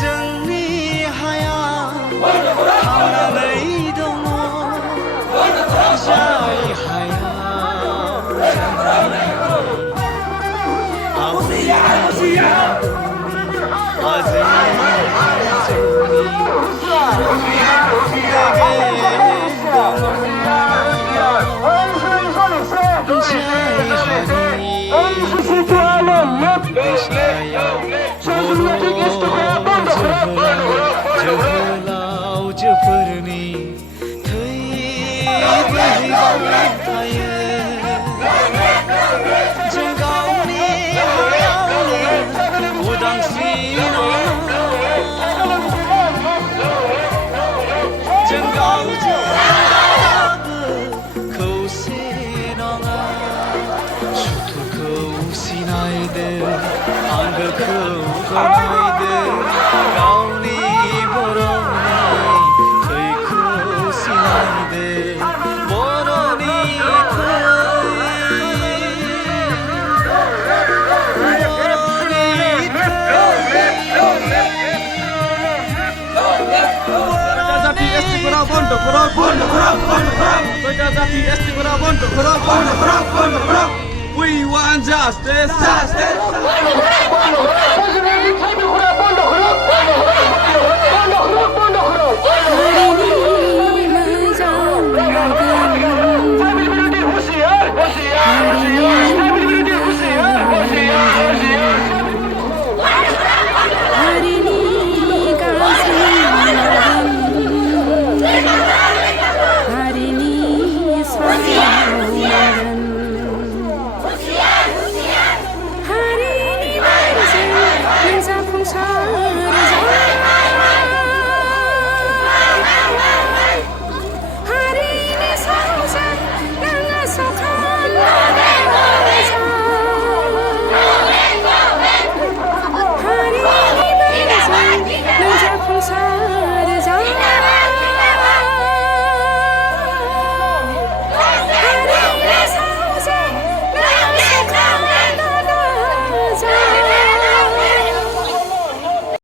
जोंनि हाया थांनानै दङ जाय हाया जोहोलावजोफोरनि थै बोहैबाय थायो जों गावनि उदांस्रि नङा जों गावजों खौसे नङा सुथुरखौ सिनायदो आंगोखौ गनायदो गावनि बर'नि थैखौ सिनायदो बर'नि We want justice. Justice.